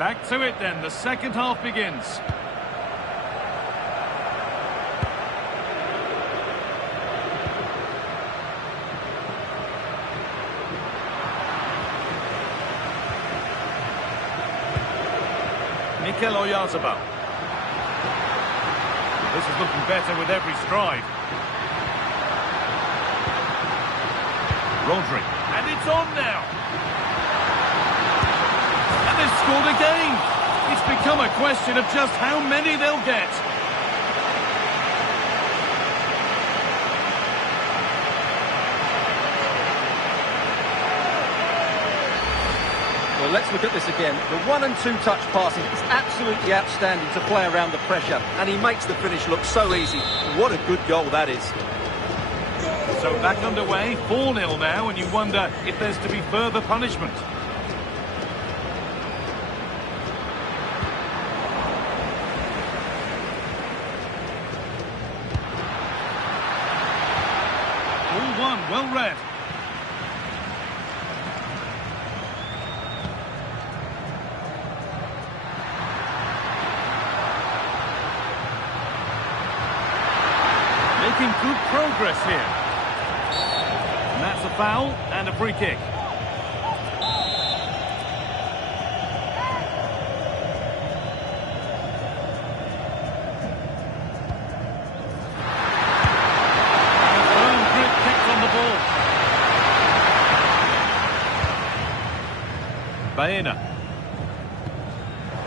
Back to it then, the second half begins. Mikel Oyarzabal. This is looking better with every stride. Rodri. And it's on now. And they've scored again. It's become a question of just how many they'll get. Well, let's look at this again. The 1- and 2-touch passing is absolutely outstanding to play around the pressure, and he makes the finish look so easy. What a good goal that is. So back underway, 4-0 now, and you wonder if there's to be further punishment. All one, well read. Making good progress here. And that's a foul and a free kick. A firm grip kept on the ball. Baena.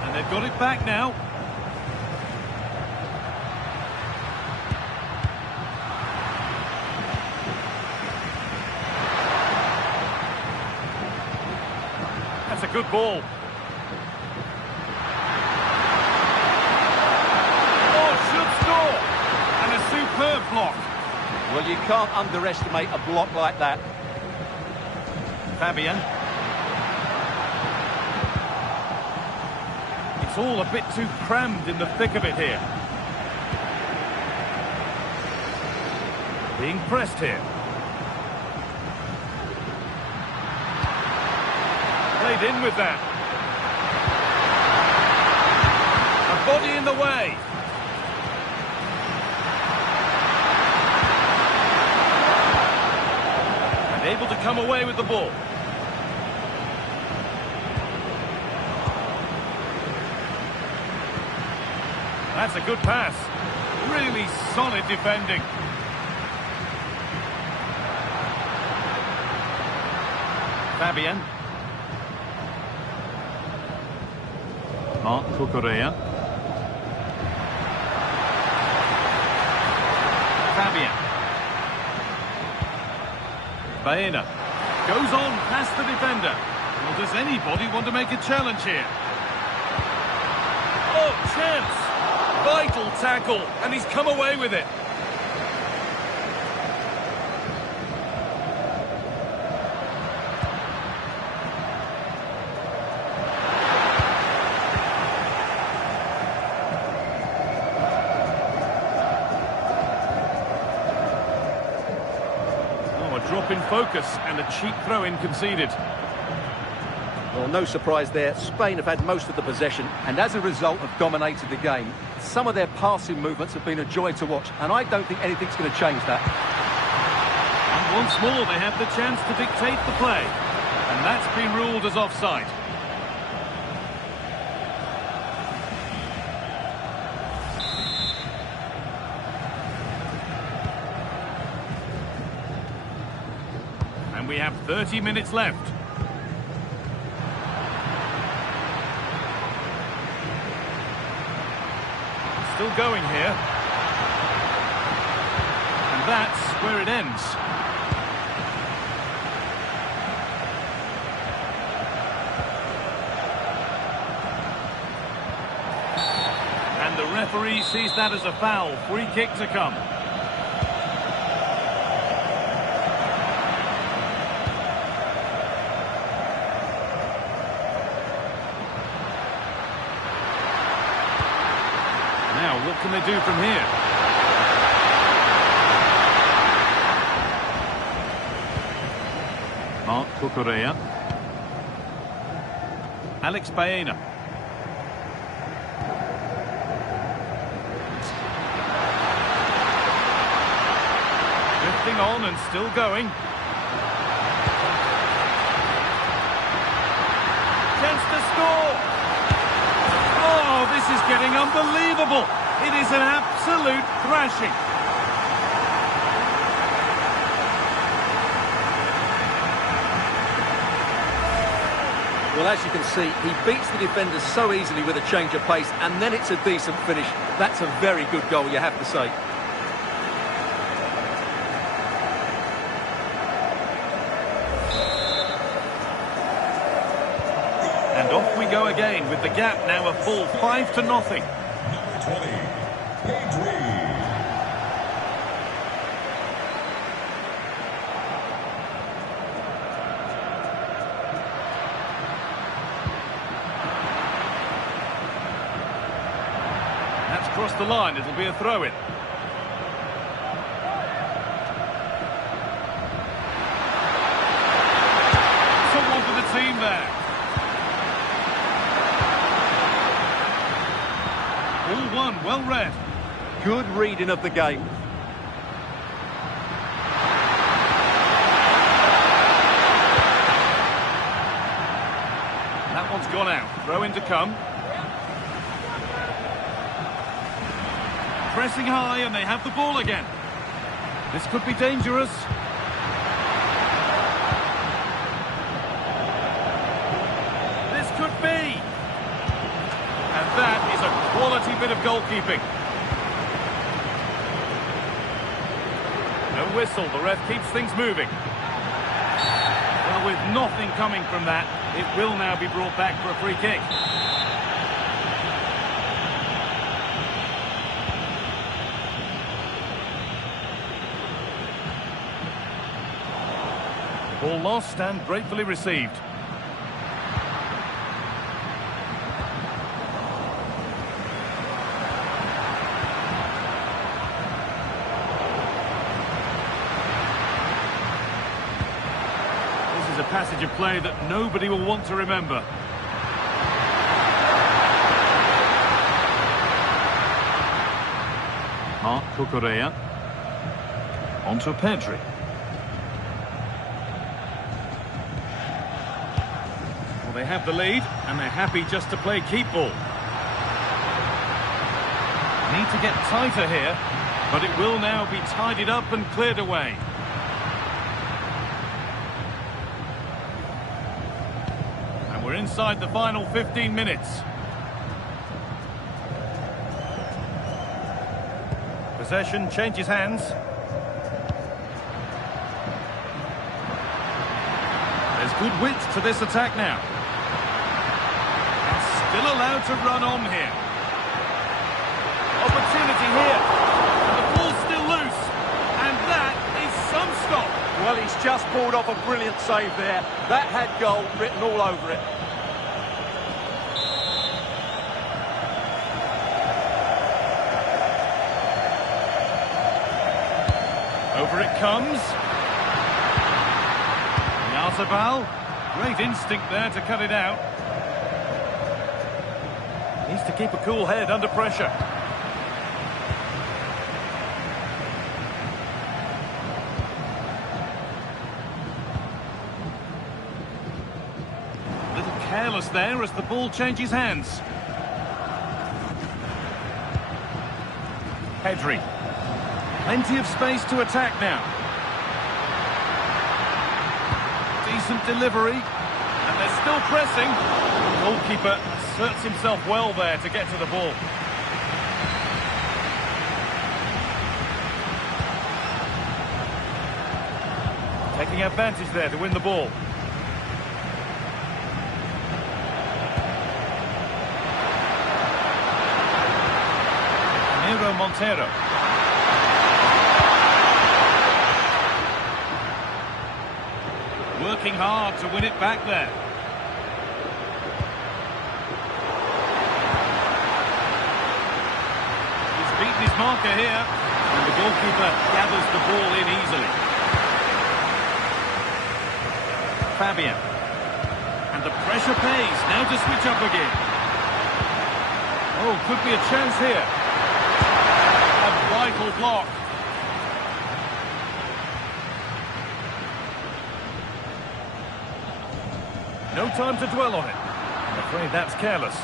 And they've got it back now. That's a good ball. Oh, should score! And a superb block. Well, you can't underestimate a block like that. Fabian. It's all a bit too crammed in the thick of it here. Being pressed here. Played in with that. A body in the way. And able to come away with the ball. That's a good pass. Really solid defending. Fabian. Marc Cucurella. Fabian. Baena. Goes on past the defender. Well, does anybody want to make a challenge here? Oh, chance! Vital tackle, and he's come away with it. Drop in focus and a cheap throw-in conceded. Well, no surprise there. Spain have had most of the possession and as a result have dominated the game. Some of their passing movements have been a joy to watch and I don't think anything's going to change that. And once more they have the chance to dictate the play. And that's been ruled as offside. And we have 30 minutes left. Still going here. And that's where it ends. And the referee sees that as a foul. Free kick to come. Now, what can they do from here? Marc Cucurella. Alex Baena. pressing on and still going. Chance to score! Oh, this is getting unbelievable! It is an absolute thrashing. Well, as you can see, he beats the defenders so easily with a change of pace, and then it's a decent finish. That's a very good goal, you have to say. And off we go again, with the gap now a full 5-0. Number 20, Pedri. That's crossed the line, it'll be a throw-in. Someone for the team there. All one, well read. Good reading of the game. That one's gone out. Throw in to come. Pressing high and they have the ball again. This could be dangerous. This could be. And that is a quality bit of goalkeeping. No whistle, the ref keeps things moving. Well, with nothing coming from that, it will now be brought back for a free kick. Ball lost and gratefully received. This is a passage of play that nobody will want to remember. Marc Cucurella. On to Pedri. They have the lead, and they're happy just to play keep ball. Need to get tighter here, but it will now be tidied up and cleared away. And we're inside the final 15 minutes. Possession changes hands. There's good width to this attack now. Still allowed to run on here. Opportunity here. And the ball's still loose. And that is some stop. Well, he's just pulled off a brilliant save there. That had goal written all over it. Over it comes. Yarzabal. Great instinct there to cut it out. Needs to keep a cool head under pressure. A little careless there as the ball changes hands. Pedri. Plenty of space to attack now. Decent delivery. And they're still pressing. The goalkeeper asserts himself well there to get to the ball. Taking advantage there to win the ball. Miro Montero. Working hard to win it back there. Beaten his marker here, and the goalkeeper gathers the ball in easily. Fabian. And the pressure pays, now to switch up again. Oh, could be a chance here. A vital block. No time to dwell on it. I'm afraid that's careless.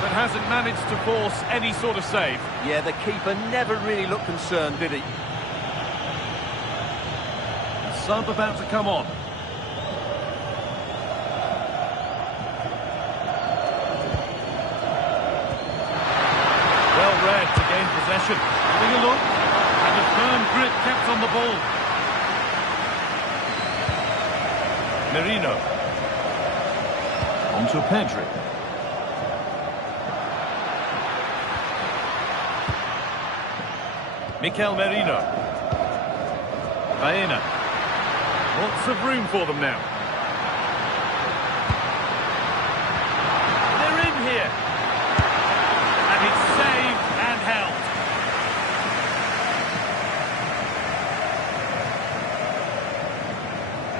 But hasn't managed to force any sort of save. Yeah, the keeper never really looked concerned, did he? The sub about to come on. Well read to gain possession. Having a look. And a firm grip kept on the ball. Merino. On to Pedri. Mikel Merino. Baena. Lots of room for them now. They're in here. And it's saved and held.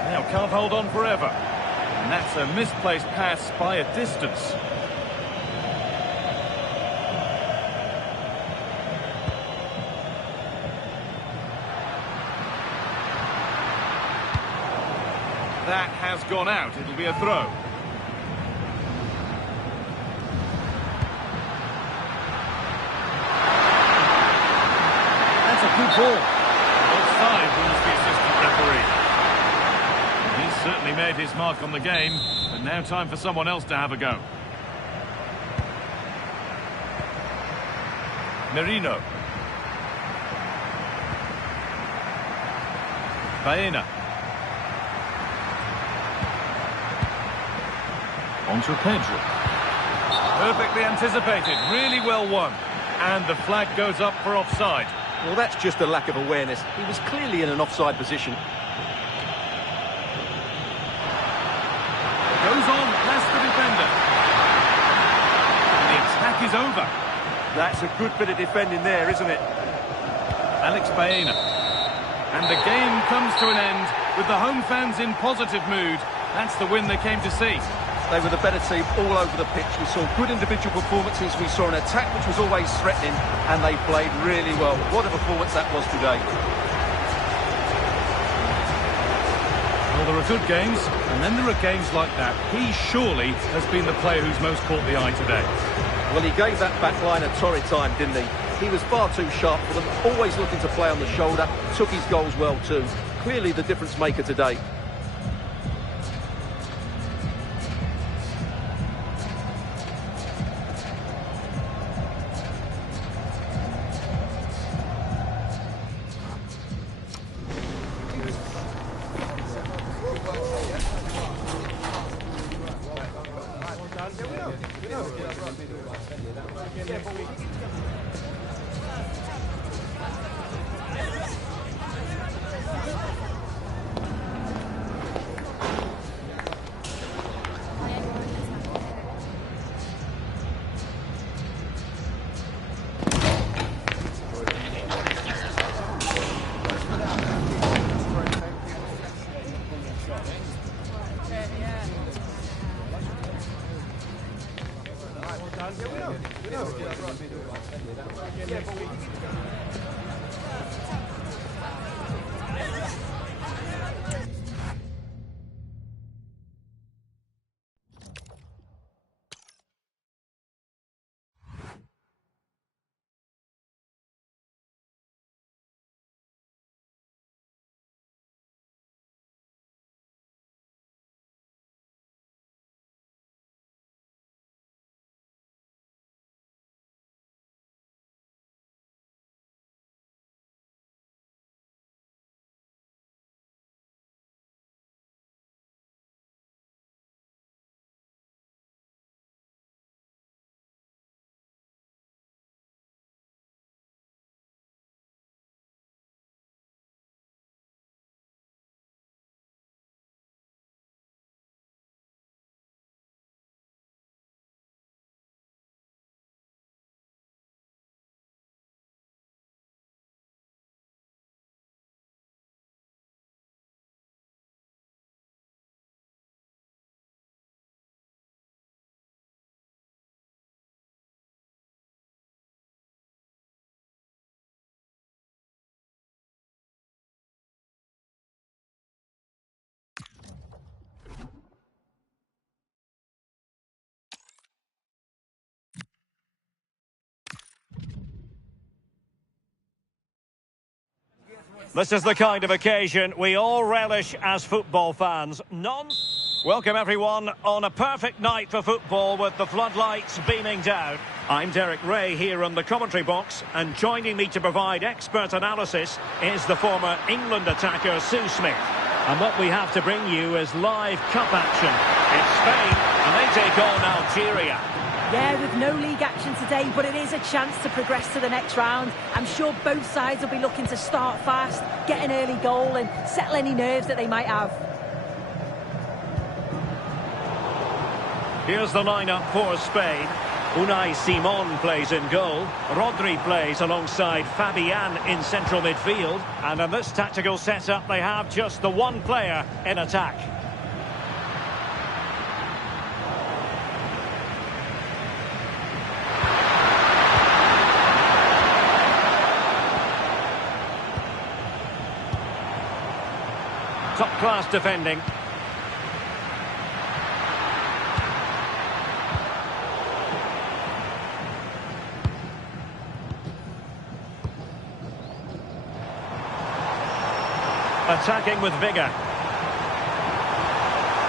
Now can't hold on forever. And that's a misplaced pass by a distance. That has gone out. It'll be a throw. That's a good ball. Offside rules the assistant referee. He's certainly made his mark on the game, but now time for someone else to have a go. Merino. Baena. On to Pedri. Perfectly anticipated, really well won. And the flag goes up for offside. Well, that's just a lack of awareness. He was clearly in an offside position. Goes on, past the defender. And the attack is over. That's a good bit of defending there, isn't it? Alex Baena. And the game comes to an end with the home fans in positive mood. That's the win they came to see. They were the better team all over the pitch. We saw good individual performances. We saw an attack which was always threatening, and they played really well. What a performance that was today. Well, there are good games, and then there are games like that. He surely has been the player who's most caught the eye today. Well, he gave that back line a torrid time, didn't he? He was far too sharp for them, always looking to play on the shoulder, took his goals well too. Clearly the difference maker today. This is the kind of occasion we all relish as football fans. Welcome everyone on a perfect night for football with the floodlights beaming down. I'm Derek Ray here on the commentary box, and joining me to provide expert analysis is the former England attacker Sue Smith. And what we have to bring you is live cup action. It's Spain and they take on Algeria. Yeah, with no league action today, but it is a chance to progress to the next round. I'm sure both sides will be looking to start fast, get an early goal and settle any nerves that they might have. Here's the lineup for Spain. Unai Simon plays in goal. Rodri plays alongside Fabian in central midfield. And in this tactical setup, they have just the one player in attack. Top-class defending. Attacking with vigour.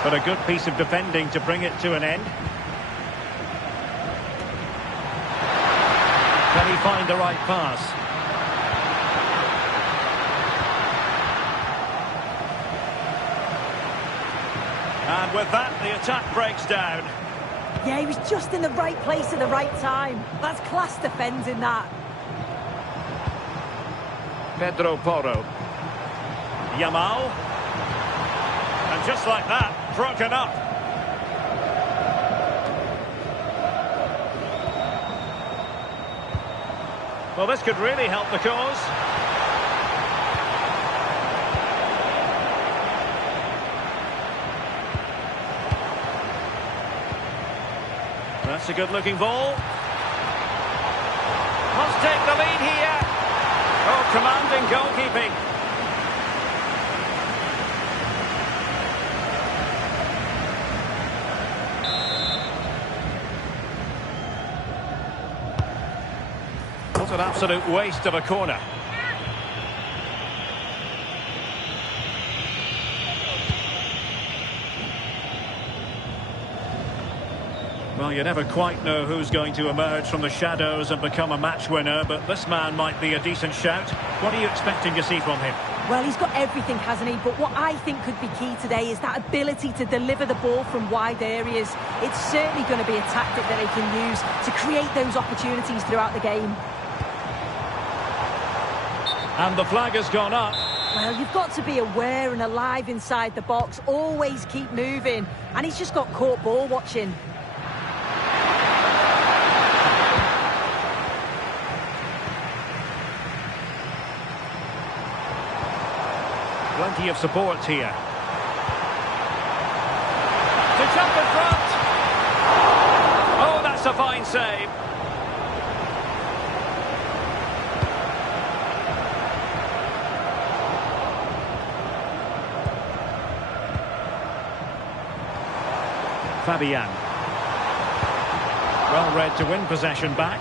But a good piece of defending to bring it to an end. Can he find the right pass? And with that, the attack breaks down. Yeah, he was just in the right place at the right time. That's class defending, that. Pedro Porro. Yamal. And just like that, broken up. Well, this could really help the cause. That's a good-looking ball. Must take the lead here. Oh, commanding goalkeeping. What an absolute waste of a corner. Well, you never quite know who's going to emerge from the shadows and become a match winner, but this man might be a decent shout. What are you expecting to see from him? Well, he's got everything, hasn't he? But what I think could be key today is that ability to deliver the ball from wide areas. It's certainly going to be a tactic that they can use to create those opportunities throughout the game. And the flag has gone up. Well, you've got to be aware and alive inside the box. Always keep moving. And he's just got caught ball watching. Plenty of support here. To jump in front. Oh, that's a fine save. Fabian. Well read to win possession back.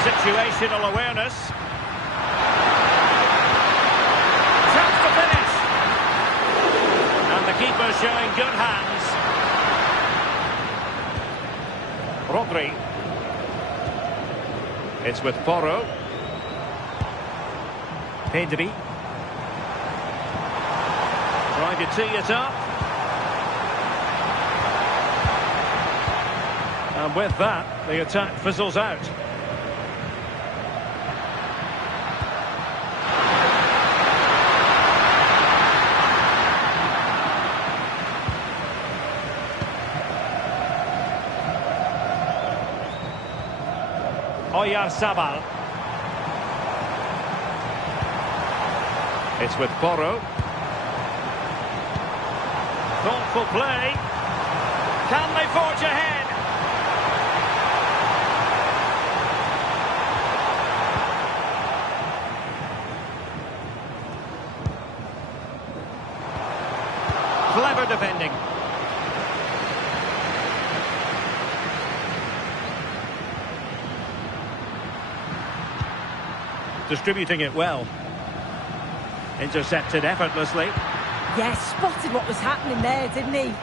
Situational awareness. Chance to finish. And the keeper showing good hands. Rodri. It's with Porro. Pedri. Trying to tee it up. And with that, the attack fizzles out. Oyarzabal. It's with Porro. Thoughtful play. Can they forge ahead? Clever defending. Distributing it well. Intercepted effortlessly. Yes, spotted what was happening there, didn't he?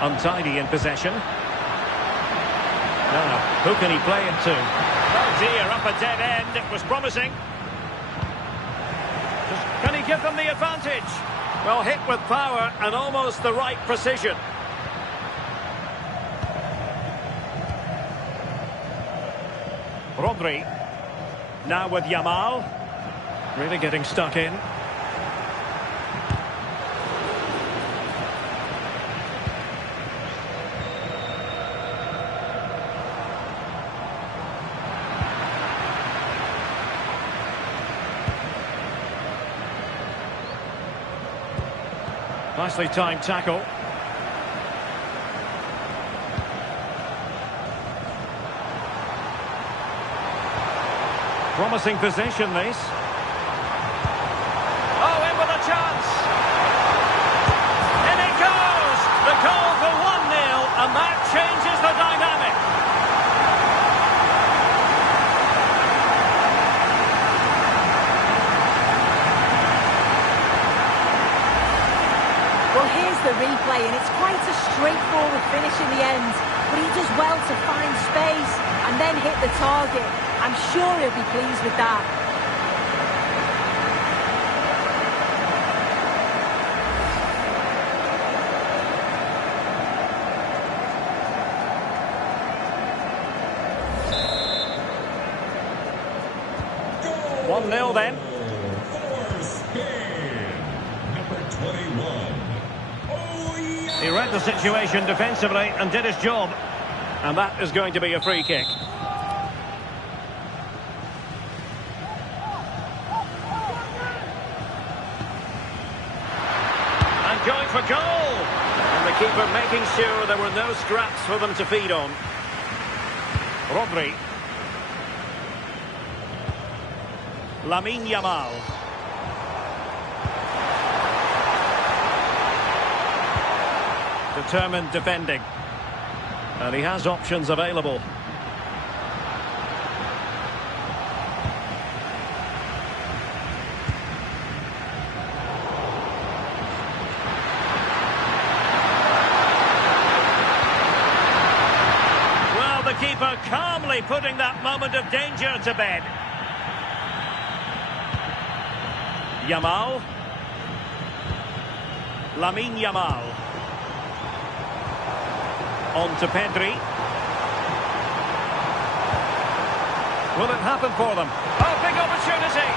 Untidy in possession. Now, who can he play it to? Oh dear, up a dead end. It was promising. Can he give them the advantage? Well, hit with power and almost the right precision. Rodri. Now with Yamal. Really getting stuck in. Nicely timed tackle. Promising position, this. Oh, in with a chance. In it goes! The goal for 1-0, and that changes the dynamic. Well, here's the replay, and it's quite a straightforward finish in the end. But he does well to find space and then hit the target. I'm sure he'll be pleased with that. Goal. 1-0 then. For Spain, number 21. He read the situation defensively and did his job. And that is going to be a free kick. And going for goal. And the keeper making sure there were no scraps for them to feed on. Rodri. Lamine Yamal. Determined defending. And he has options available. Well, the keeper calmly putting that moment of danger to bed. Yamal. Lamine Yamal. On to Pedri. Will it happen for them? Oh, big opportunity!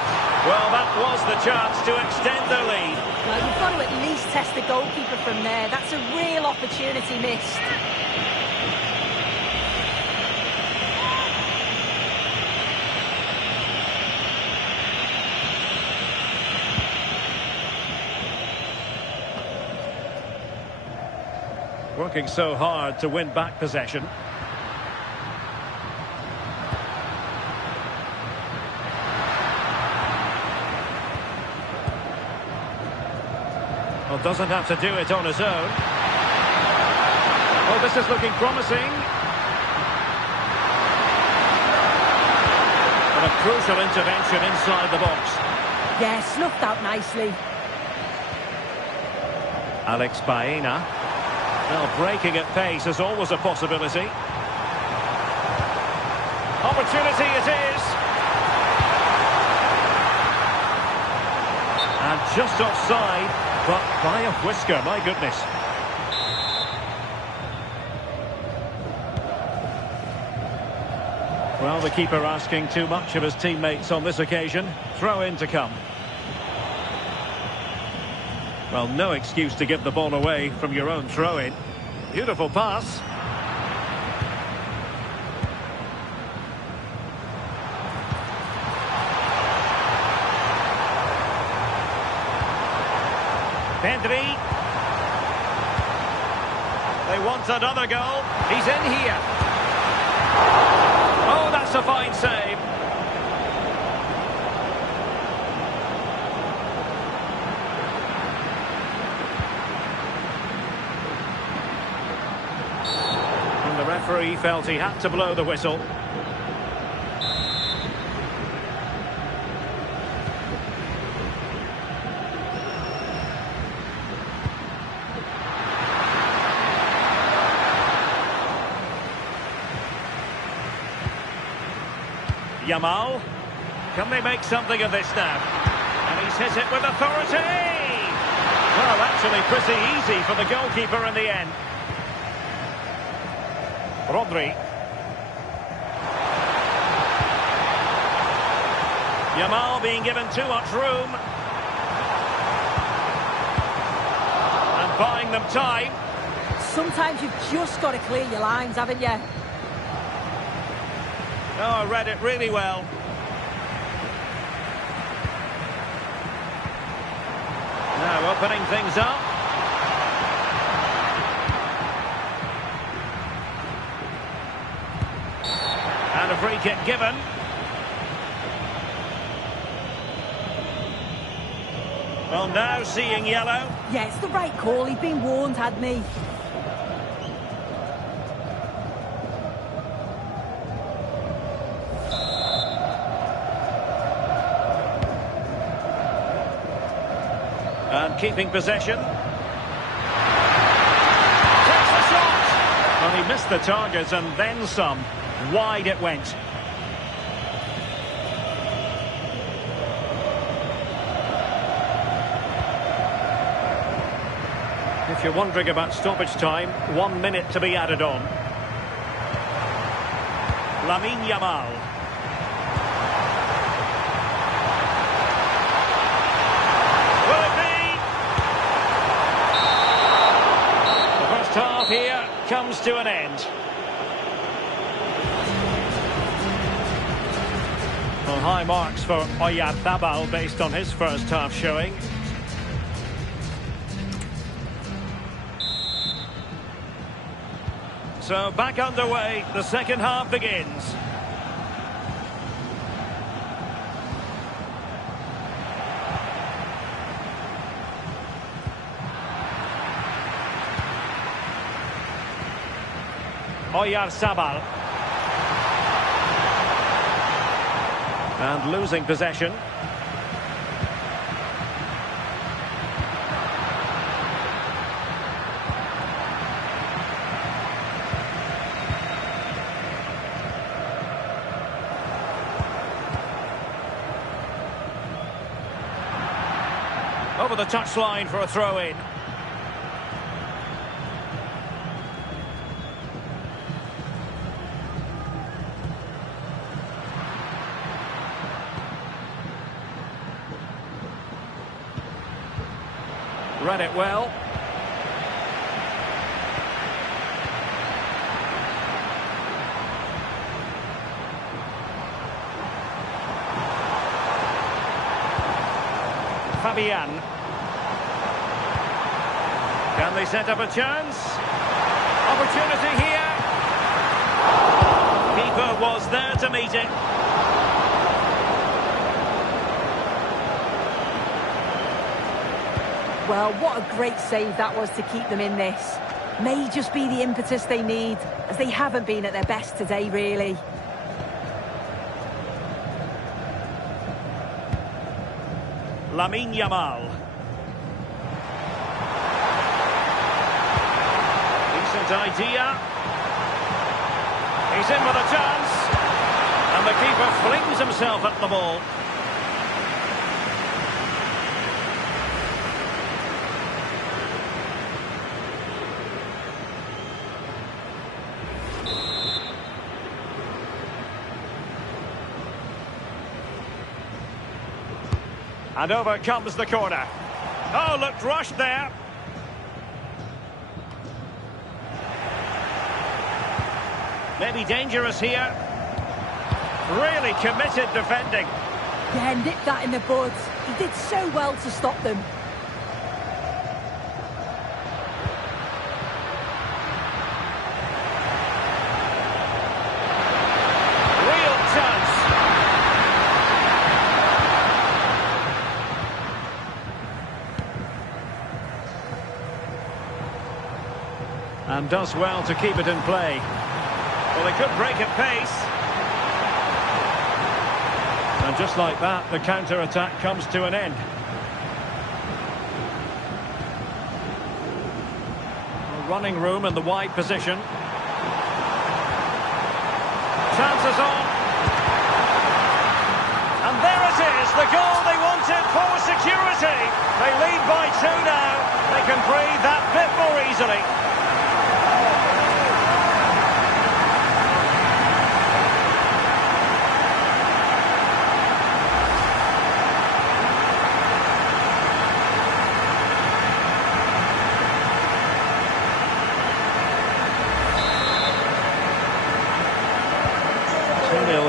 Well, that was the chance to extend their lead. Well, you've got to at least test the goalkeeper from there. That's a real opportunity missed. Working so hard to win back possession. Well, doesn't have to do it on his own. Oh, this is looking promising. And a crucial intervention inside the box. Yeah, snuffed out nicely. Alex Baena. Well, breaking at pace is always a possibility. Opportunity it is. And just offside, but by a whisker, my goodness. Well, the keeper asking too much of his teammates on this occasion. Throw in to come. Well, no excuse to give the ball away from your own throw-in. Beautiful pass. Pedri. They want another goal. He's in here. Oh, that's a fine save. And the referee felt he had to blow the whistle. Yamal. Can they make something of this now? And he's hit it with authority! Well, actually pretty easy for the goalkeeper in the end. Rodri. Yamal being given too much room. And buying them time. Sometimes you've just got to clear your lines, haven't you? Oh, I read it really well. Now opening things up. And a free kick given. Well, now seeing yellow. Yeah, it's the right call. He'd been warned, hadn't he? And keeping possession. Takes the shot! Well, he missed the target and then some. Wide it went. If you're wondering about stoppage time, 1 minute to be added on. Lamine Yamal. Will it be? The first half here comes to an end. Well, high marks for Oyarzabal based on his first half showing. So back underway, the second half begins. Oyarzabal. And losing possession. Over the touchline for a throw-in. Read it well. Fabian. Can they set up a chance? Opportunity here. Keeper was there to meet it. Well, what a great save that was to keep them in this. May just be the impetus they need, as they haven't been at their best today, really. Lamine Yamal. Decent idea. He's in with a chance. And the keeper flings himself at the ball. And over comes the corner. Oh, looked rushed there. Maybe dangerous here. Really committed defending. Yeah, nipped that in the bud. He did so well to stop them. And does well to keep it in play. Well, they could break at pace. And just like that, the counter-attack comes to an end. Running room in the wide position. Chances on. And there it is, the goal they wanted for security. They lead by 2 now. They can breathe that bit more easily.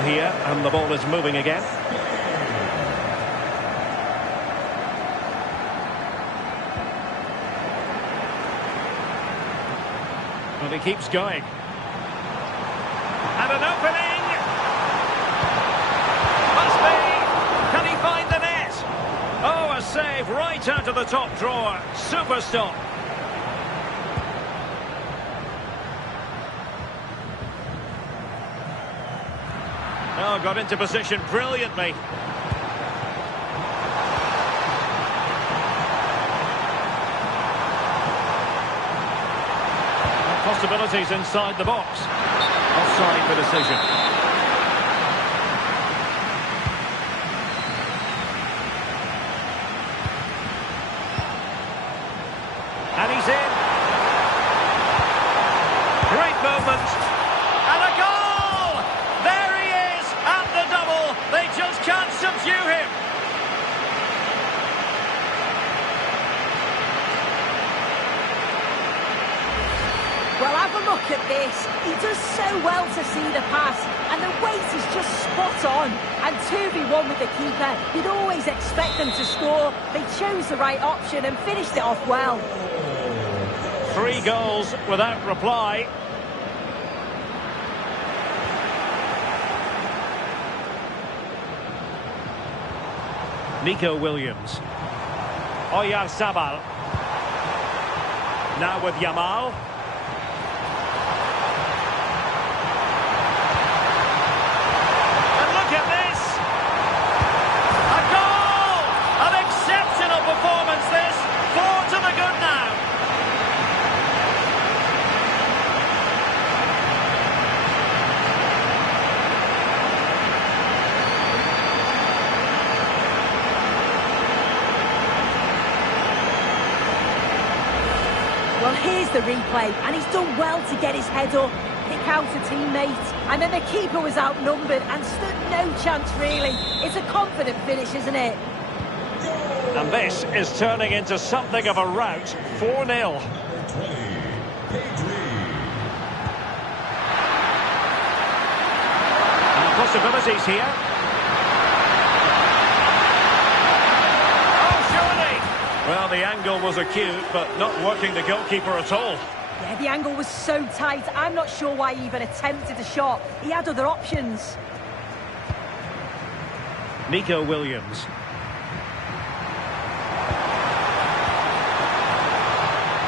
Here, and the ball is moving again. Well, he keeps going. And an opening! Must be! Can he find the net? Oh, a save right out of the top drawer. Super stop. Oh, got into position brilliantly. Possibilities inside the box. Offside the decision. And he's in. Great moment. And a goal! They just can't subdue him. Well, have a look at this. He does so well to see the pass, and the weight is just spot on. And 2v1 with the keeper, you'd always expect them to score. They chose the right option and finished it off well. 3 goals without reply. Nico Williams. Oyarzabal. Now with Yamal. And look at this! A goal! An exceptional performance this. 4 to the good now. Well, here's the replay, and he's done well to get his head up, pick out a teammate, and then the keeper was outnumbered and stood no chance, really. It's a confident finish, isn't it? And this is turning into something of a rout. 4-0. And possibilities here. Well, the angle was acute, but not working the goalkeeper at all. Yeah, the angle was so tight. I'm not sure why he even attempted a shot. He had other options. Nico Williams.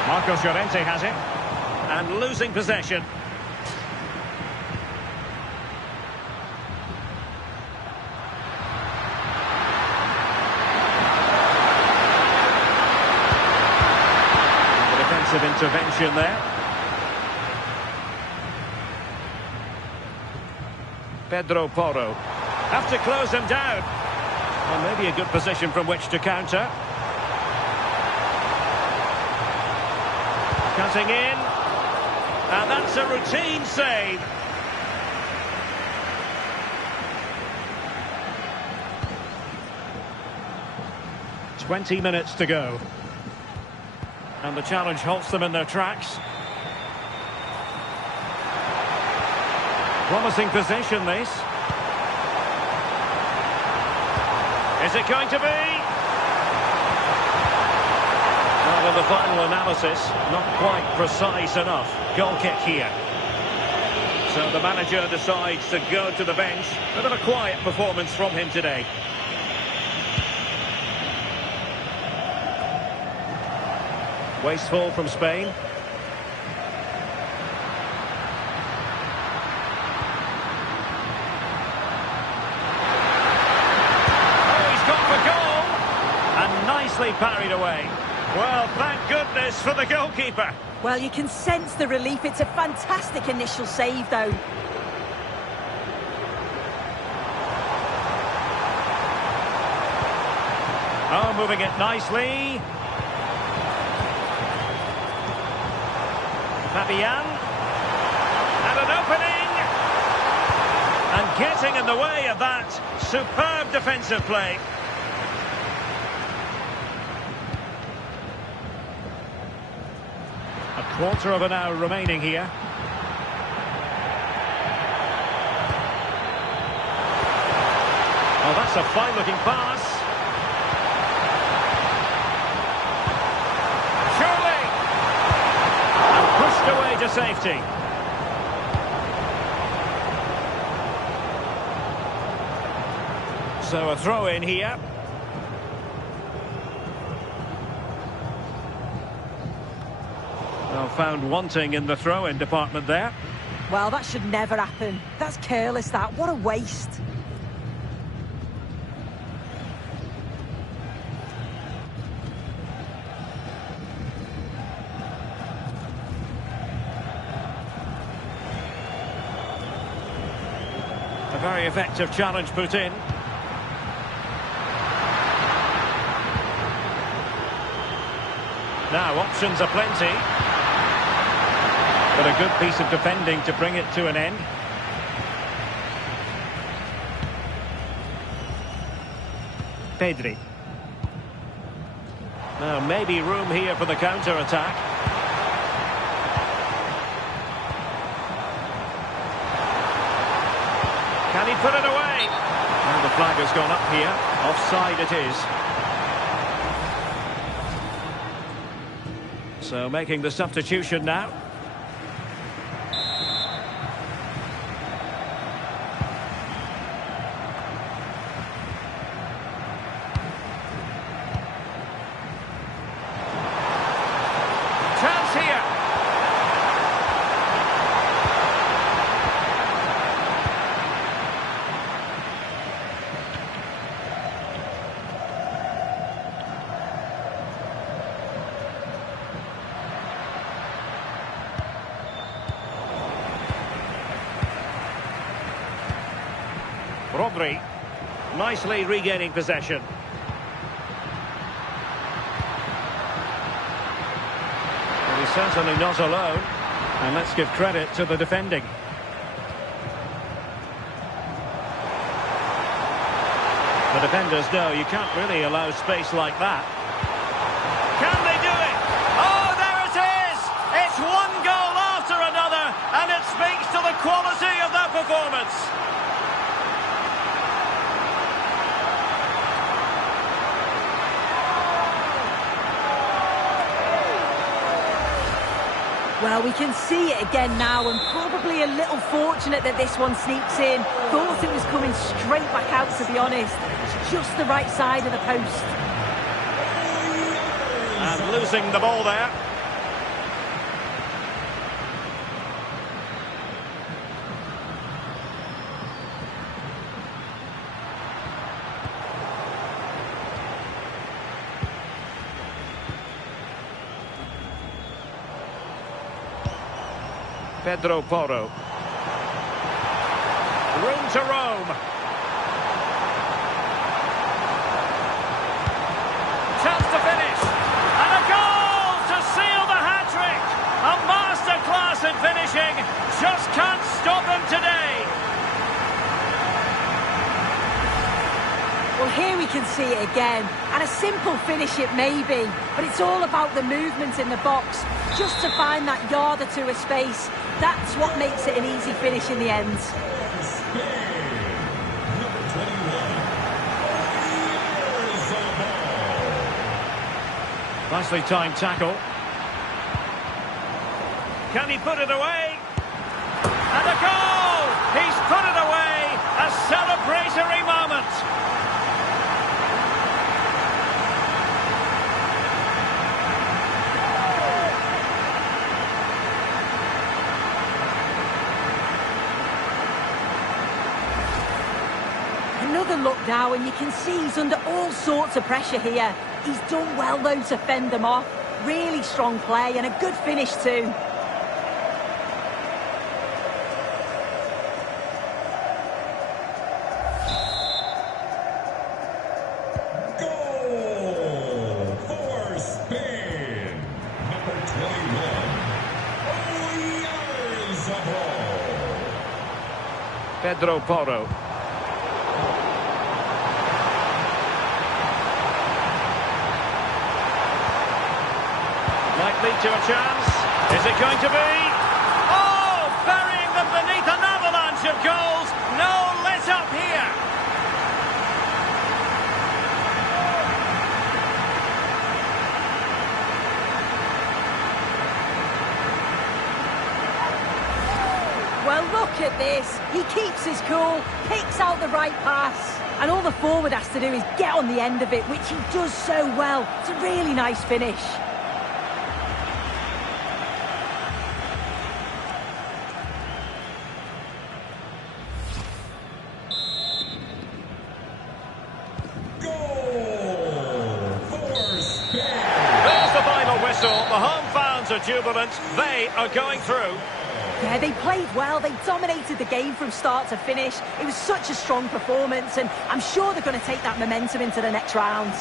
Marcos Llorente has it. And losing possession. Intervention there. Pedro Porro. Have to close him down. Well, maybe a good position from which to counter. Cutting in. And that's a routine save. "20 minutes to go. And the challenge halts them in their tracks. Promising position, this. Is it going to be? Well, in the final analysis, not quite precise enough. Goal kick here. So the manager decides to go to the bench. Bit of a quiet performance from him today. Wasteful from Spain. nicely parried away. Well, thank goodness for the goalkeeper. Well, you can sense the relief. It's a fantastic initial save, though. Oh, moving it nicely. Fabian. And an opening. And getting in the way of that. Superb defensive play. A quarter of an hour remaining here. Oh, that's a fine-looking pass. Pushed away to safety. So a throw in here. Well, found wanting in the throw-in department there. Well, that should never happen. That's careless, that. What a waste. A very effective challenge put in. Now, options are plenty. But a good piece of defending to bring it to an end. Pedri. Now, maybe room here for the counter-attack. Can he put it away? Well, the flag has gone up here. Offside it is. So making the substitution now. Chance here. Rodri, nicely regaining possession. Well, he's certainly not alone. And let's give credit to the defending. The defenders know you can't really allow space like that. Can they do it? Oh, there it is! It's one goal after another, and it speaks to the quality of that performance. Well, we can see it again now, and probably a little fortunate that this one sneaks in. Thought it was coming straight back out, to be honest. It's just the right side of the post. And losing the ball there. Pedro Porro. Room to roam. Chance to finish. And a goal to seal the hat-trick. A masterclass in finishing. Just can't stop him today. Well, here we can see it again. And a simple finish it may be, but it's all about the movement in the box. Just to find that yard or two of space. That's what makes it an easy finish in the end. Nicely timed tackle. Can he put it away? And a goal! He's put it away! A celebratory moment! Another look Now, and you can see he's under all sorts of pressure here. He's done well, though, to fend them off. Really strong play and a good finish, too. Goal for Spain. Number 21. Oyarzabal. Pedro Porro. Might lead to a chance. Is it going to be? Oh, burying them beneath an avalanche of goals. No let up here. Well, look at this. He keeps his cool, picks out the right pass. And all the forward has to do is get on the end of it, which he does so well. It's a really nice finish. Goal for Spain. There's the final whistle. The home fans are jubilant. They are going through. Yeah, they played well. They dominated the game from start to finish. It was such a strong performance, and I'm sure they're going to take that momentum into the next round.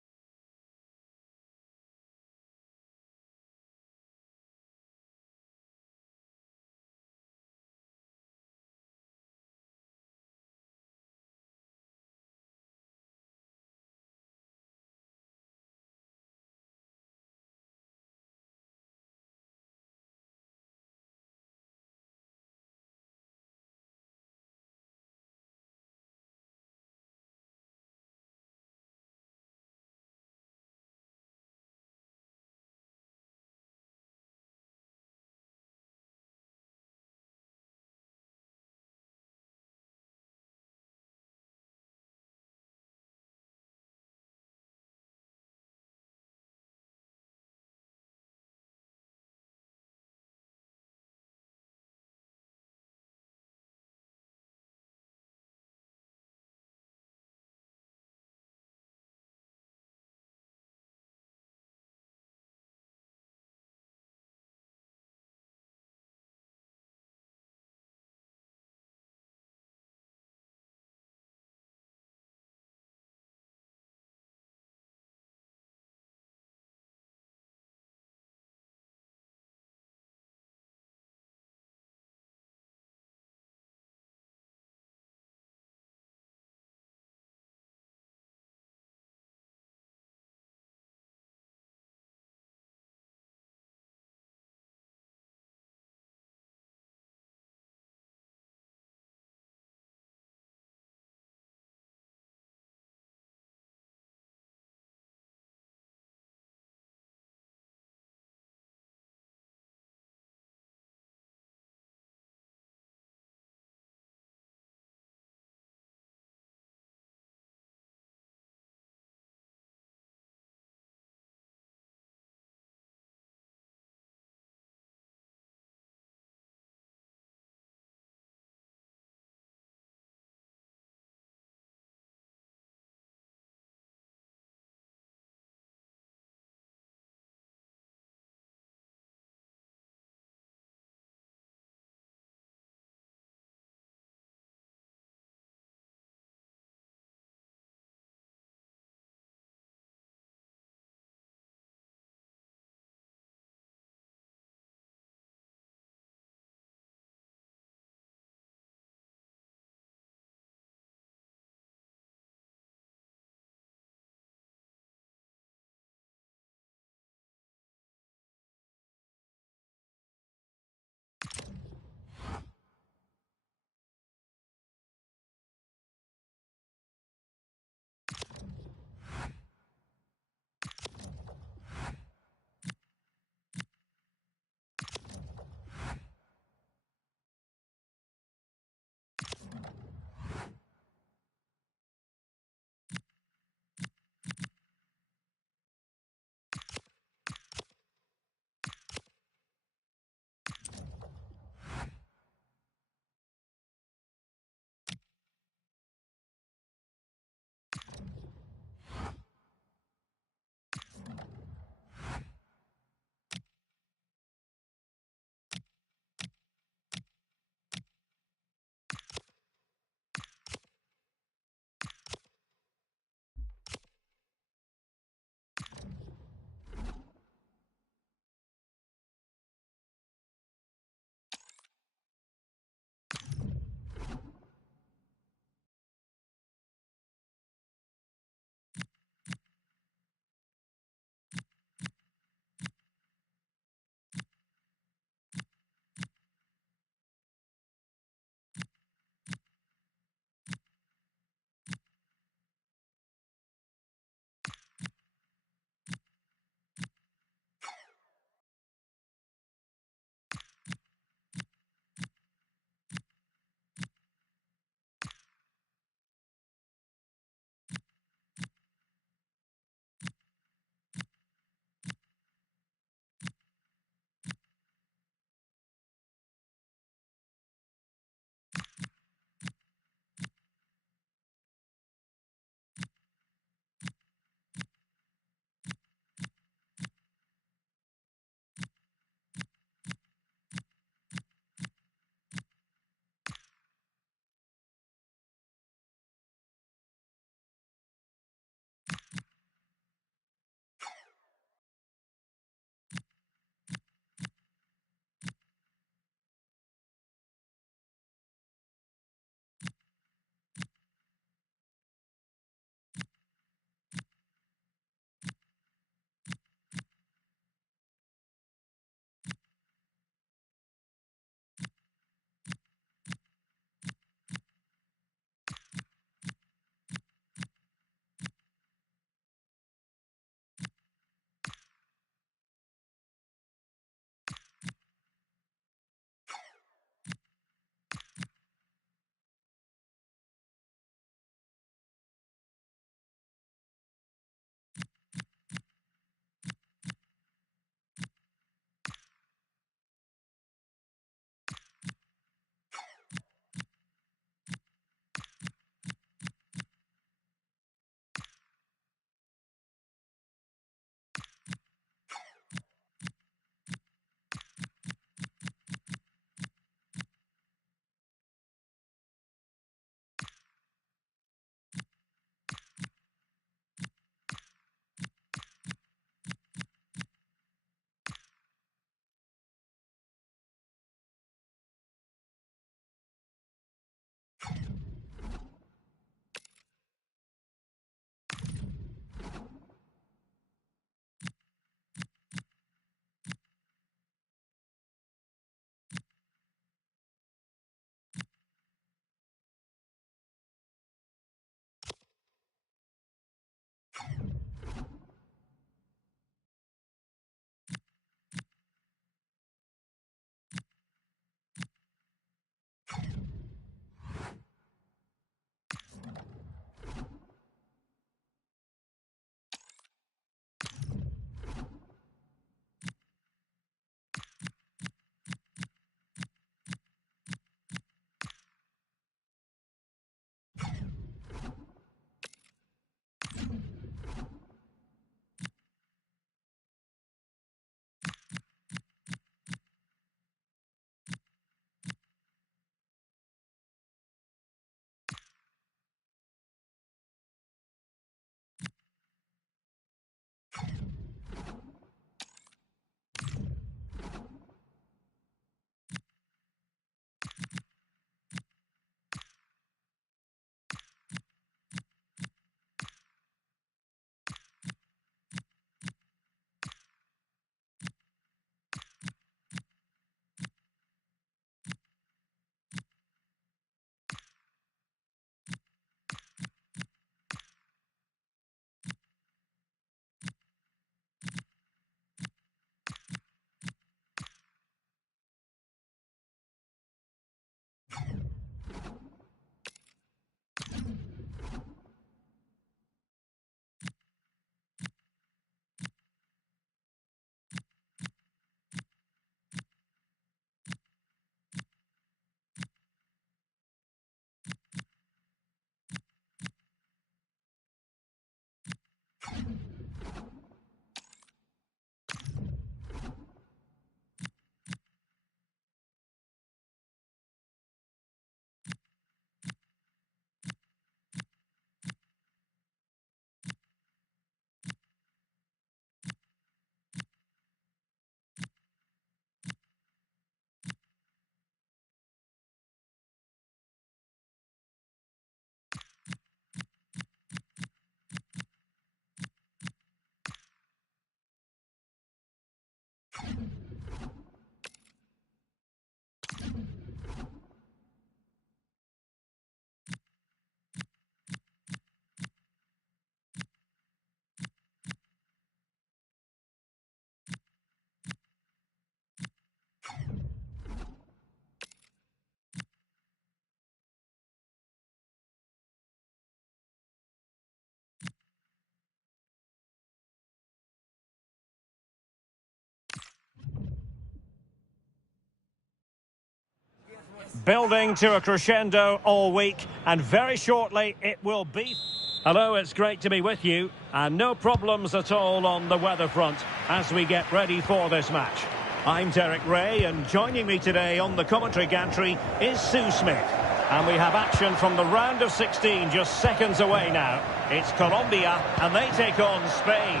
Building to a crescendo all week, and very shortly it will be... Hello, it's great to be with you, and no problems at all on the weather front as we get ready for this match. I'm Derek Ray, and joining me today on the commentary gantry is Sue Smith. And we have action from the round of 16 just seconds away now. It's Colombia, and they take on Spain.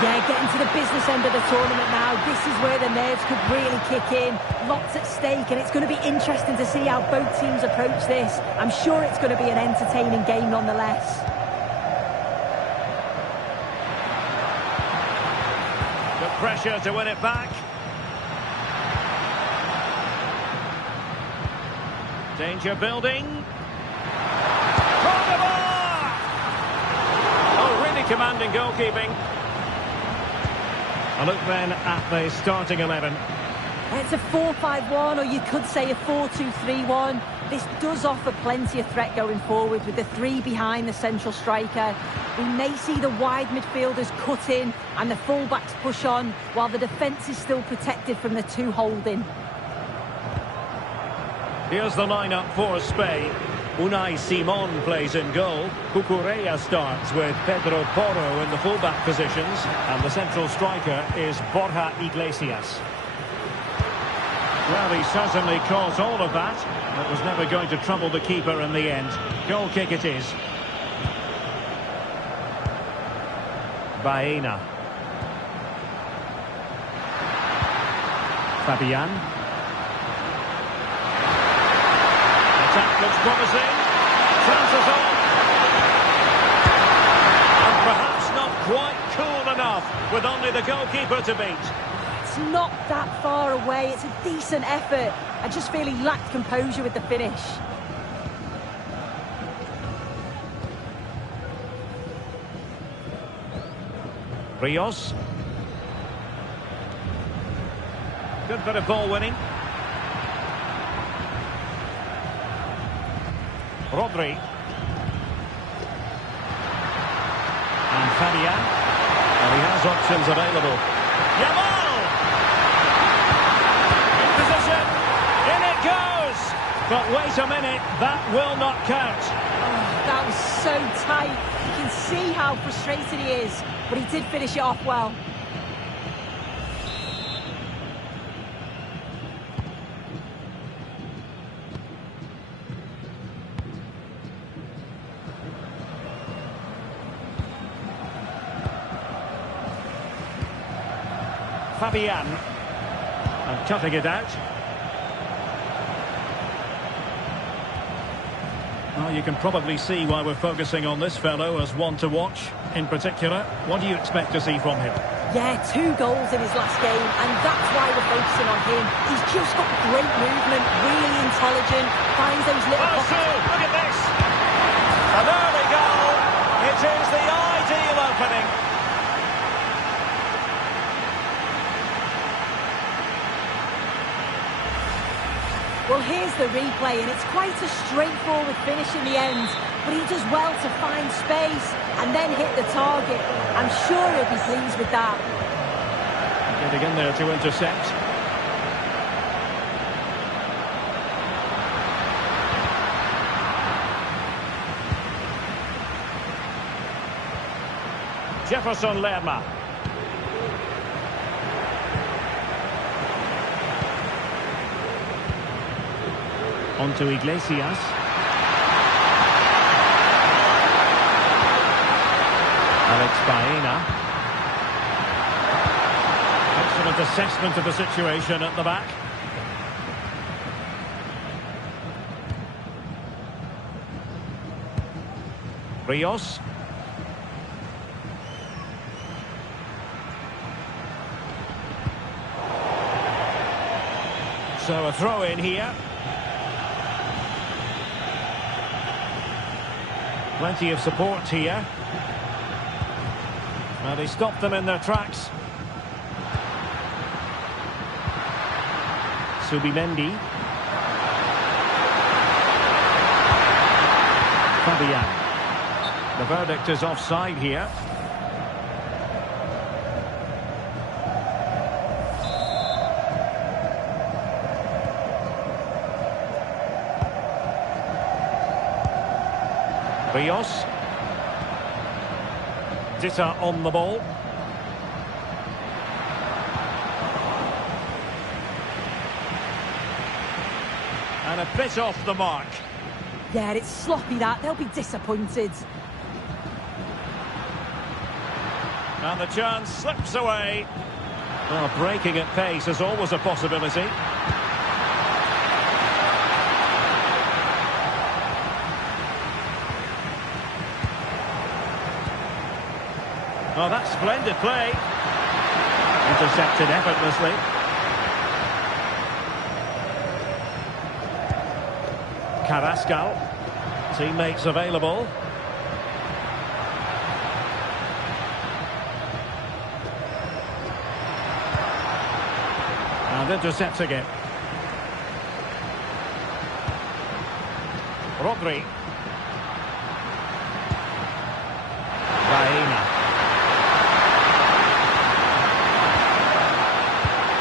Yeah, getting to the business end of the tournament now. This is where the nerves could really kick in. Lots at stake, and it's going to be interesting to see how both teams approach this. I'm sure it's going to be an entertaining game nonetheless. The pressure to win it back. Danger building. Oh, really commanding goalkeeping. A look then at the starting 11. It's a 4-5-1, or you could say a 4-2-3-1. This does offer plenty of threat going forward with the three behind the central striker. We may see the wide midfielders cut in and the fullbacks push on, while the defence is still protected from the two holding. Here's the lineup for Spain. Unai Simon plays in goal. Cucurella starts with Pedro Porro in the fullback positions. And the central striker is Borja Iglesias. Well, he certainly caused all of that. It was never going to trouble the keeper in the end. Goal kick it is. Baena. Fabian. Attack looks promising. Chances on. And perhaps not quite cool enough with only the goalkeeper to beat. It's not that far away. It's a decent effort. I just feel he lacked composure with the finish. Rios. Good bit of ball winning. Rodri. And Fabian. And he has options available. Yamal! In position. In it goes! But wait a minute, that will not count. Oh, that was so tight. You can see how frustrated he is, but he did finish it off well. Fabian. And cutting it out. Well, you can probably see why we're focusing on this fellow as one to watch in particular. What do you expect to see from him? Yeah, 2 goals in his last game, and that's why we're focusing on him. He's just got great movement, really intelligent, finds those little pockets. Look at this! An early goal! It is the ideal opening. Well, here's the replay, and it's quite a straightforward finish in the end. But he does well to find space and then hit the target. I'm sure he'll be pleased with that. Getting in there to intercept. Jefferson Lerma. On to Iglesias. Alex Baena. Excellent assessment of the situation at the back. Rios. So a throw in here. Plenty of support here. Well, they stopped them in their tracks. Subimendi. Fabian. The verdict is offside here. Rios. Ditta on the ball. And a bit off the mark. Yeah, it's sloppy that. They'll be disappointed. And the chance slips away. Well, breaking at pace is always a possibility. Oh, that's splendid play. Intercepted effortlessly. Carrascal. Teammates available. And intercepting it. Rodri. Baena.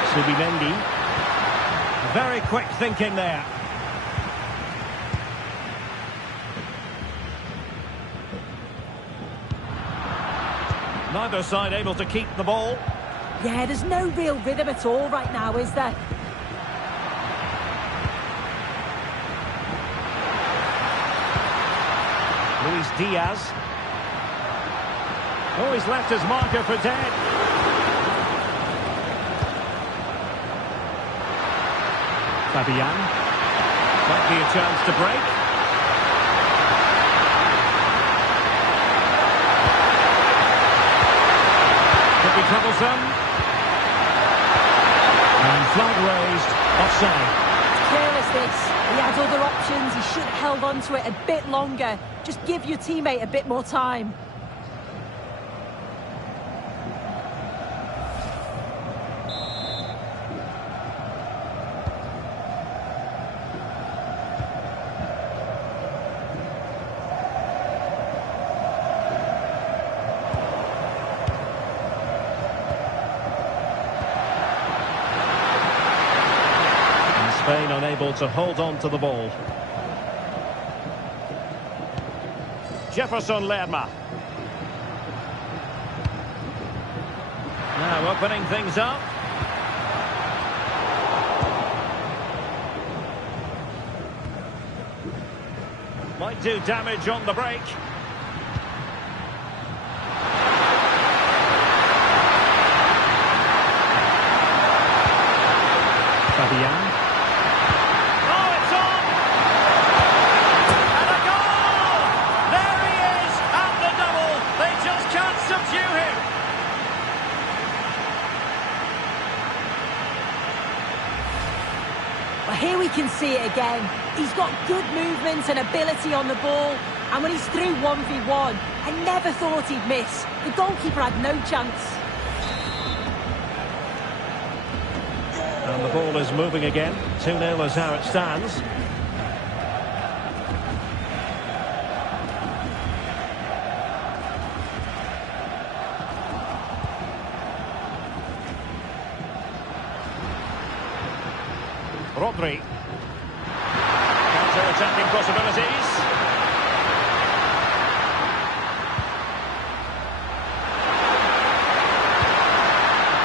Subimendi. Very quick thinking there. Neither side able to keep the ball. Yeah, there's no real rhythm at all right now, is there? Luis Diaz. Oh, he's left his marker for dead. Fabian. Might be a chance to break. Could be troublesome. And flag raised. Offside. Careless this. He had other options. He should have held on to it a bit longer. Just give your teammate a bit more time. Spain unable to hold on to the ball. Jefferson Lerma. Now opening things up. Might do damage on the break. Fabian. Here we can see it again. He's got good movement and ability on the ball. And when he's through 1v1, I never thought he'd miss. The goalkeeper had no chance. And the ball is moving again. 2-0 is how it stands. Rodri. Counter-attacking possibilities.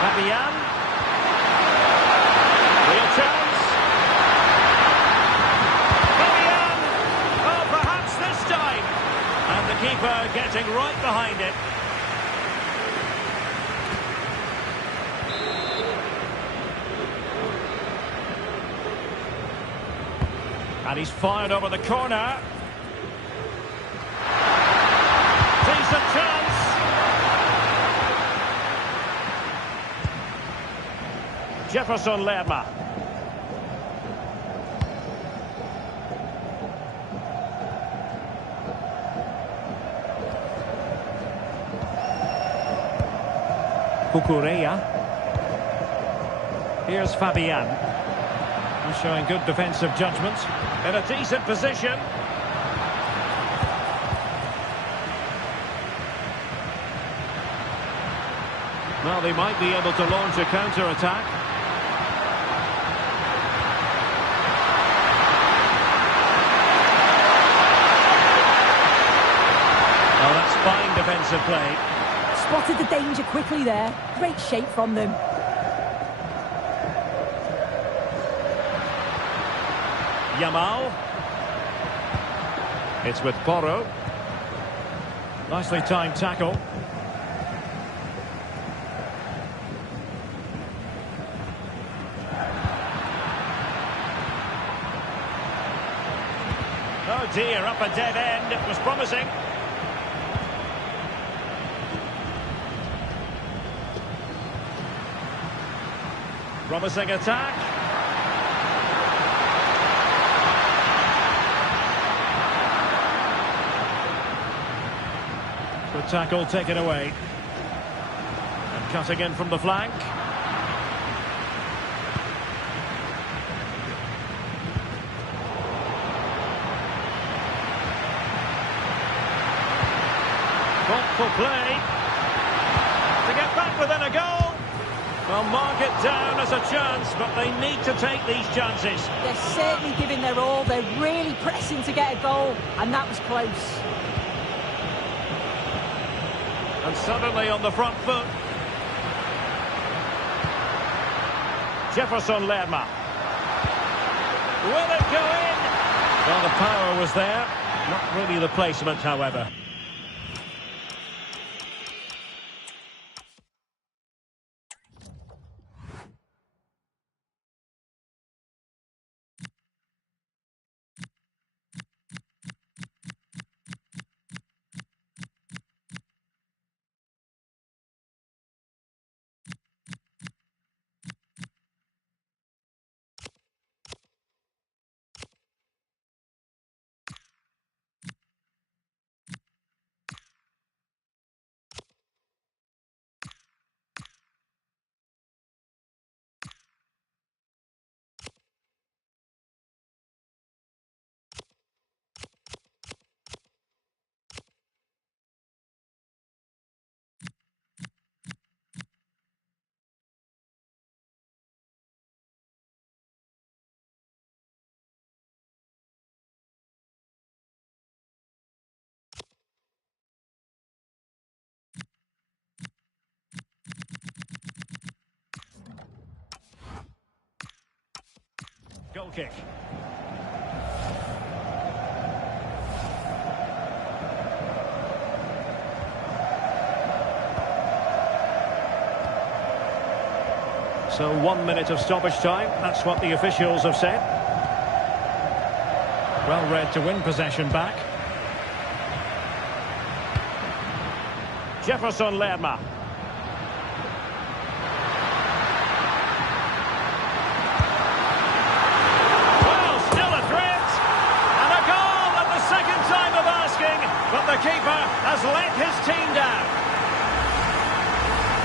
Fabian. Real chance. Fabian. Oh, perhaps this time. And the keeper getting right behind it. And he's fired over the corner. Decent chance. Jefferson Lerma. Cucurella. Here's Fabian. He's showing good defensive judgment. In a decent position. Well, they might be able to launch a counter-attack. defensive play. Spotted the danger quickly there. Great shape from them. Yamal. It's with Porro. Nicely timed tackle. Oh dear, up a dead end. It was promising. Promising attack. Good tackle taken away. And cutting in from the flank. Thoughtful play. To get back within a goal. They'll mark it down as a chance, but they need to take these chances. They're certainly giving their all. They're really pressing to get a goal, and that was close. And suddenly on the front foot. Jefferson Lerma. Will it go in? Well, the power was there. Not really the placement, however. Goal kick. So 1 minute of stoppage time. That's what the officials have said. Well read to win possession back. Jefferson Lerma. But the keeper has let his team down.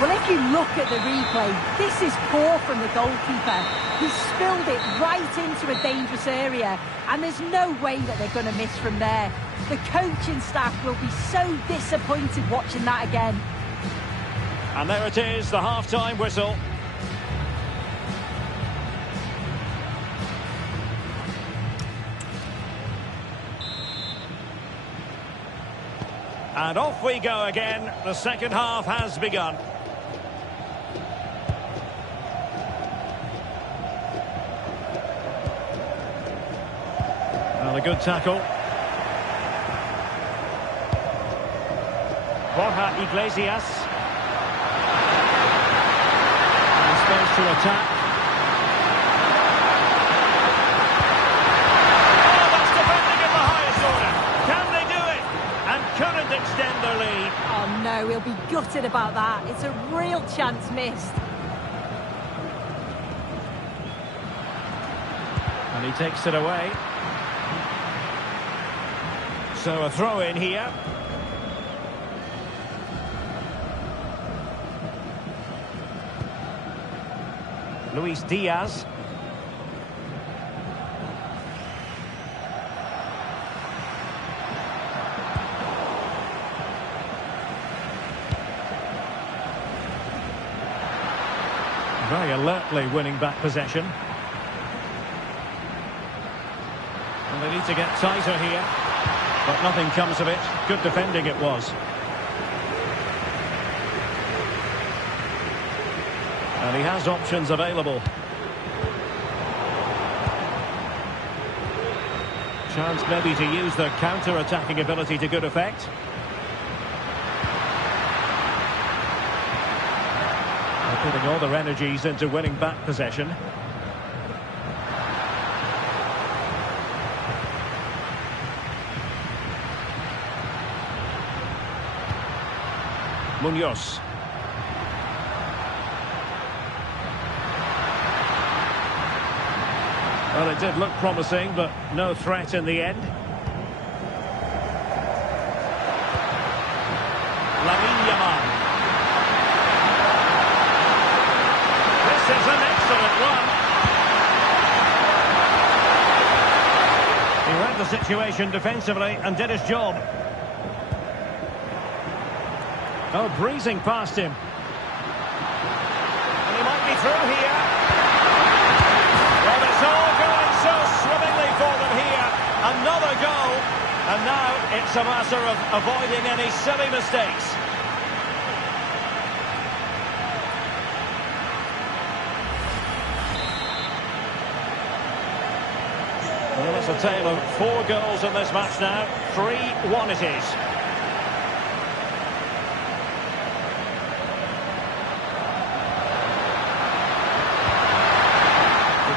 Well, if you look at the replay, this is poor from the goalkeeper. He spilled it right into a dangerous area, and there's no way that they're going to miss from there. The coaching staff will be so disappointed watching that again. And there it is, the half-time whistle. And off we go again. The second half has begun. Well, a good tackle. Borja Iglesias. And space to attack. Couldn't extend their lead. Oh no, he'll be gutted about that. It's a real chance missed. And he takes it away. So a throw in here. Luis Diaz. Very alertly winning back possession. And they need to get tighter here. But nothing comes of it. Good defending it was. And he has options available. Chance maybe to use their counter-attacking ability to good effect. They're putting all their energies into winning back possession. Munoz. Well, it did look promising, but no threat in the end. Lamine Yamal. This is an excellent run. He read the situation defensively and did his job. Oh, breezing past him. And he might be through here. Well, it's all going so swimmingly for them here. Another goal. And now it's a matter of avoiding any silly mistakes. Well, it's a tale of 4 goals in this match now. 3-1 it is.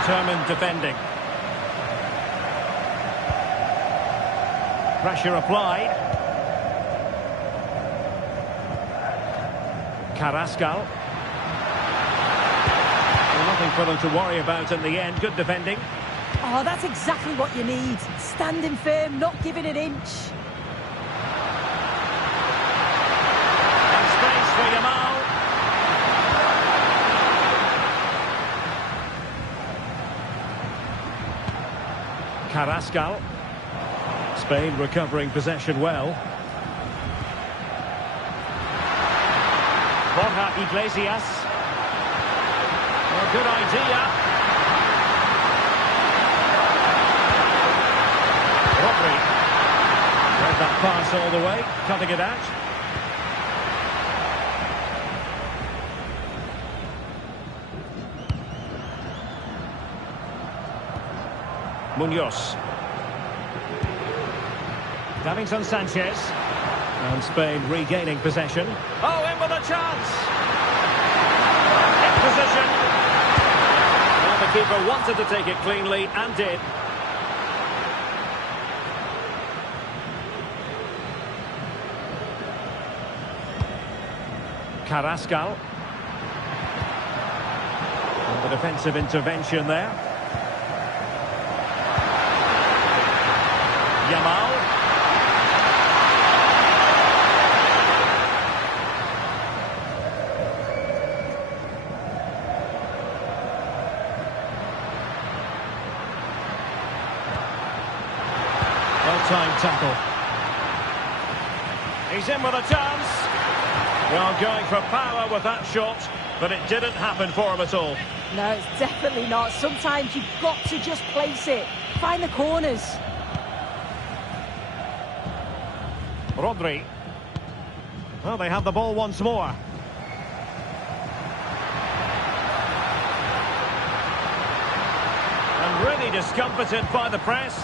Determined defending. Pressure applied. Carrascal. Well, nothing for them to worry about in the end. Good defending. Oh, that's exactly what you need. Standing firm, not giving an inch. And space for Yamal. Carrascal. Spain recovering possession well. Borja Iglesias. Well, good idea. Rodri. Read that pass all the way, cutting it out. Munoz. Davinson Sanchez. And Spain regaining possession. Oh, in with a chance! In position. Well, the keeper wanted to take it cleanly and did. Carrascal. And the defensive intervention there. Yamal. Well-timed tackle. He's in with a chance. Well, going for power with that shot, but it didn't happen for him at all. No, it's definitely not. Sometimes you've got to just place it. Find the corners. Rodri. Well, they have the ball once more. And really discomfited by the press.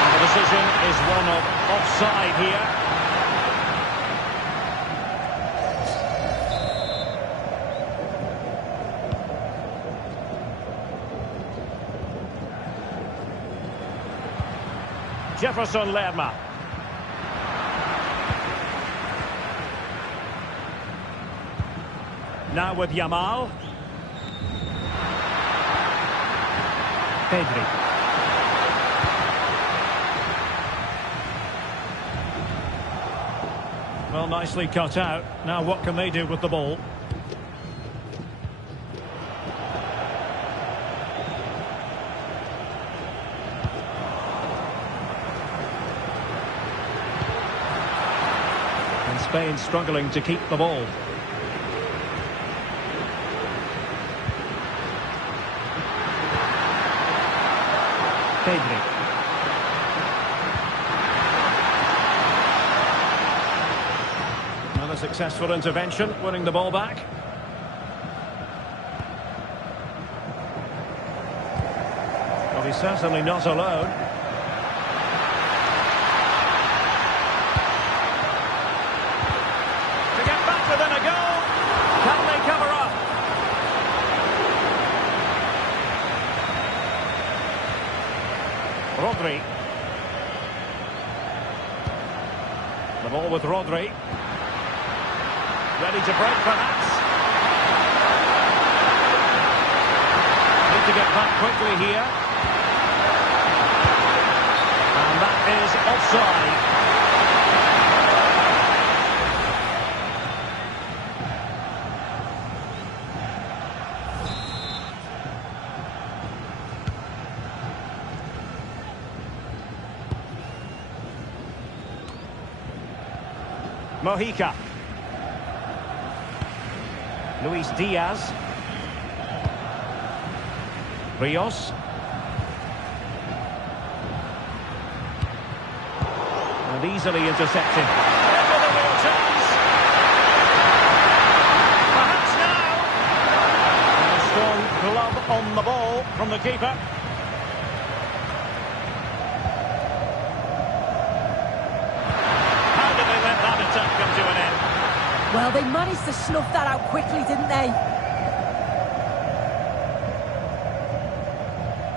And the decision is one of offside here. Jefferson Lerma. Now with Yamal. Pedri. Well, nicely cut out. Now what can they do with the ball? Spain struggling to keep the ball. Pedri. Successful intervention, winning the ball back. Well, he's certainly not alone. To get back within a goal. Can they cover up? Rodri. The ball with Rodri. Ready to break, perhaps. Need to get back quickly here. And that is offside. Mojica. Luis Diaz. Rios. And easily intercepted. With a real chance. Perhaps now. And a strong glove on the ball from the keeper. How did they let that attack come to an end? Well, they managed to snuff that out quickly, didn't they?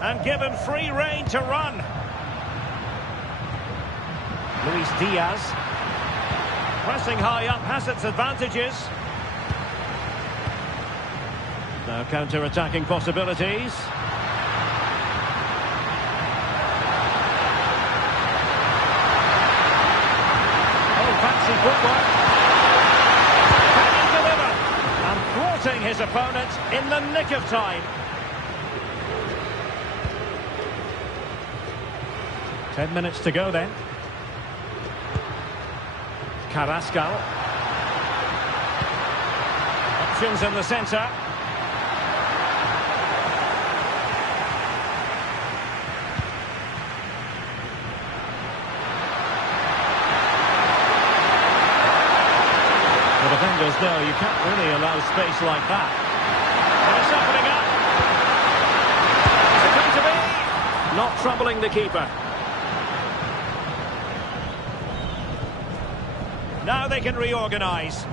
And given free rein to run. Luis Diaz. Pressing high up has its advantages. Now counter-attacking possibilities. Oh, fancy footwork. Can he deliver? And thwarting his opponent in the nick of time. 10 minutes to go then. Carrascal. Options in the centre. The defenders know you can't really allow space like that. And it's opening up. Is it going to be? Not troubling the keeper. Now they can reorganise.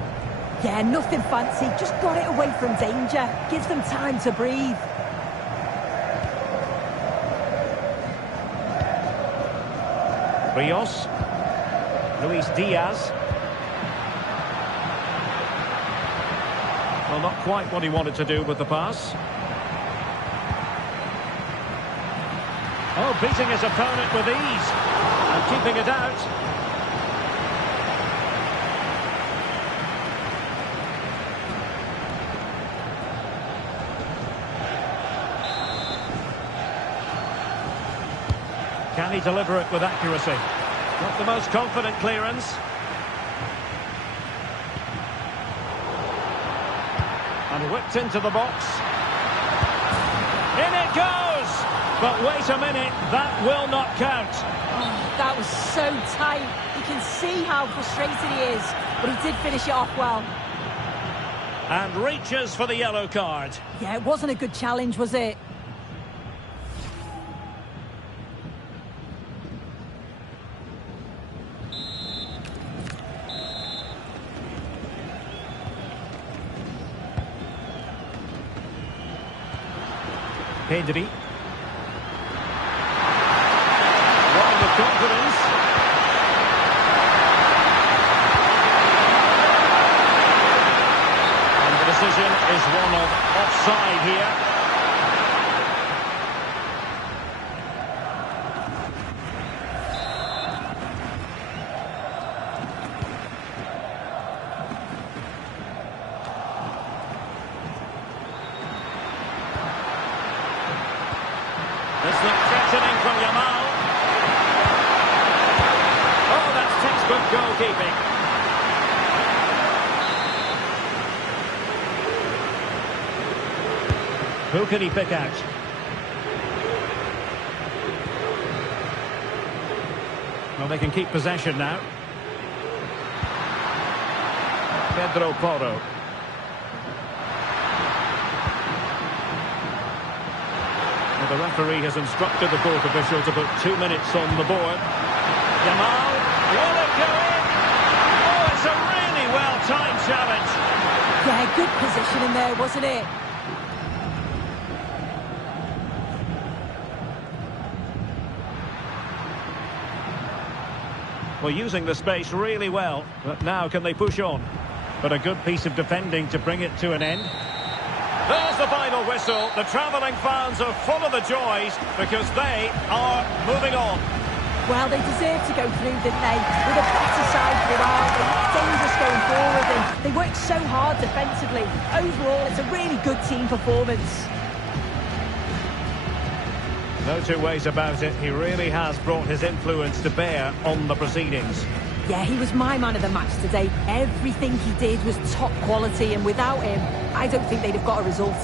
Yeah, nothing fancy. Just got it away from danger. Gives them time to breathe. Rios. Luis Diaz. Well, not quite what he wanted to do with the pass. Oh, beating his opponent with ease. And keeping it out. Can he deliver it with accuracy? Not the most confident clearance. And whipped into the box. In it goes! But wait a minute, that will not count. Oh, that was so tight. You can see how frustrated he is, but he did finish it off well. And reaches for the yellow card. Yeah, it wasn't a good challenge, was it? Pedri. Running with confidence. And the decision is one of offside here. This looks threatening from Yamal. Oh, that's textbook goalkeeping. Who can he pick out? Well, they can keep possession now. Pedro Porro. Well, the referee has instructed the court official to put 2 minutes on the board. Jamal, will it go in? Oh, it's a really well-timed challenge. Yeah, good position in there, wasn't it? Well, using the space really well, but now can they push on? But a good piece of defending to bring it to an end. There's the final whistle. The travelling fans are full of the joys because they are moving on. Well, they deserve to go through, didn't they? With a better side throughout, they were dangerous going forward, and they worked so hard defensively. Overall, it's a really good team performance. No two ways about it. He really has brought his influence to bear on the proceedings. Yeah, he was my man of the match today. Everything he did was top quality, and without him, I don't think they'd have got a result.